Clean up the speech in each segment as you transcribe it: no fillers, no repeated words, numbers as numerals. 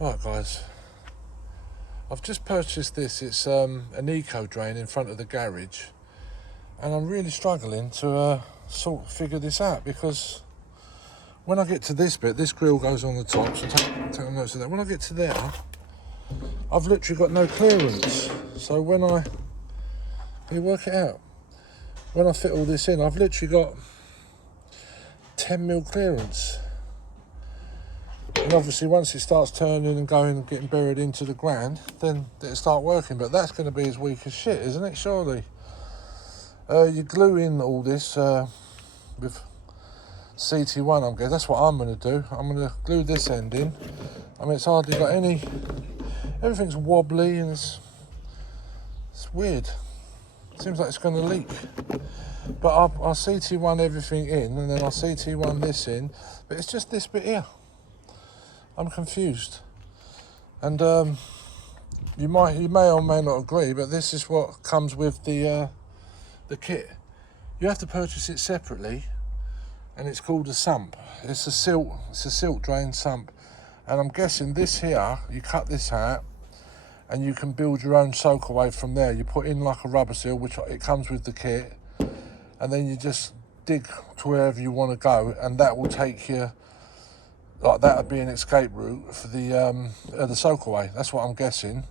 Right guys, I've just purchased this. It's an eco drain in front of the garage, and I'm really struggling to sort of figure this out, because when I get to this bit, this grill goes on the top, so take notes of that. When I get to there, I've literally got no clearance. So when you work it out, when I fit all this in, I've literally got 10mm clearance. And obviously once it starts turning and going and getting buried into the ground, then it'll start working. But that's going to be as weak as shit, isn't it, surely? You glue in all this with CT1, I'm guessing. That's what I'm going to do. I'm going to glue this end in. I mean, it's hardly got any... Everything's wobbly and it's weird. It seems like it's going to leak. But I'll CT1 everything in, and then I'll CT1 this in. But it's just this bit here. I'm confused. And you may or may not agree, but this is what comes with the kit. You have to purchase it separately, and it's called a sump. It's a silt drain sump. And I'm guessing this here, you cut this out, and you can build your own soak away from there. You put in like a rubber seal, which it comes with the kit, and then you just dig to wherever you want to go, and that will take you, like that would be an escape route for the soak away. That's what I'm guessing.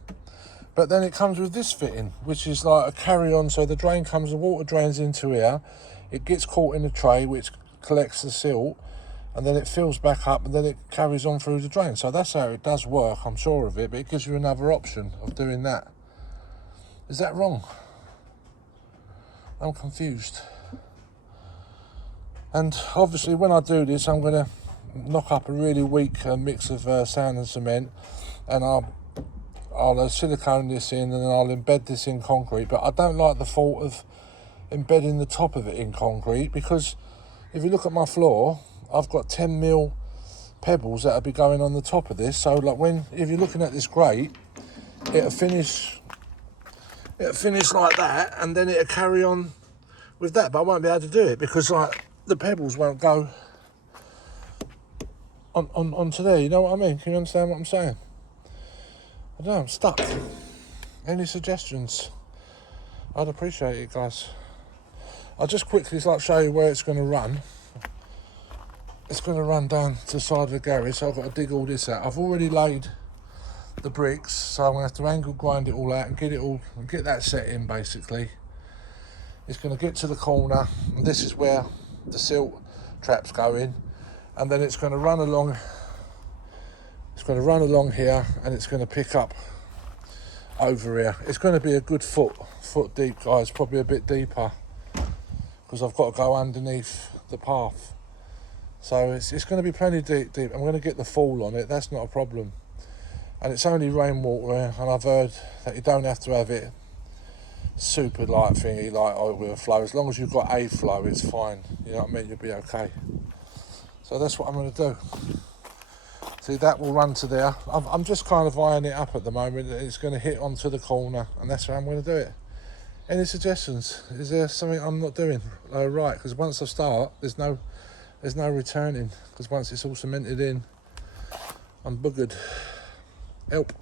But then it comes with this fitting, which is like a carry-on. So the drain comes, the water drains into here, it gets caught in a tray which collects the silt, and then it fills back up, and then it carries on through the drain. So that's how it does work, I'm sure of it, but it gives you another option of doing that. Is that wrong? I'm confused. And obviously when I do this, I'm going to knock up a really weak mix of sand and cement, and I'll silicone this in, and then I'll embed this in concrete. But I don't like the thought of embedding the top of it in concrete, because if you look at my floor, I've got 10mm pebbles that'll be going on the top of this. So like if you're looking at this grate, it'll finish like that, and then it'll carry on with that. But I won't be able to do it, because like the pebbles won't go onto there. You know what I mean? Can you understand what I'm saying? I don't know, I'm stuck. Any suggestions? I'd appreciate it, guys. I'll just quickly show you where it's going to run. It's going to run down to the side of the garage, so I've got to dig all this out. I've already laid the bricks, so I'm going to have to angle grind it all out and get that set in, basically. It's going to get to the corner, and this is where the silt traps go in, and then it's going to run along. It's going to run along here, and it's going to pick up over here. It's going to be a good foot deep, guys, probably a bit deeper, because I've got to go underneath the path. So it's going to be plenty deep. I'm going to get the fall on it, that's not a problem. And it's only rainwater, and I've heard that you don't have to have it super light thingy, like oil flow. As long as you've got a flow, it's fine. You know what I mean? You'll be okay. So that's what I'm going to do. See, that will run to there. I'm just kind of eyeing it up at the moment. It's going to hit onto the corner, and that's how I'm going to do it. Any suggestions? Is there something I'm not doing right? Because once I start, there's no returning. Because once it's all cemented in, I'm buggered. Help.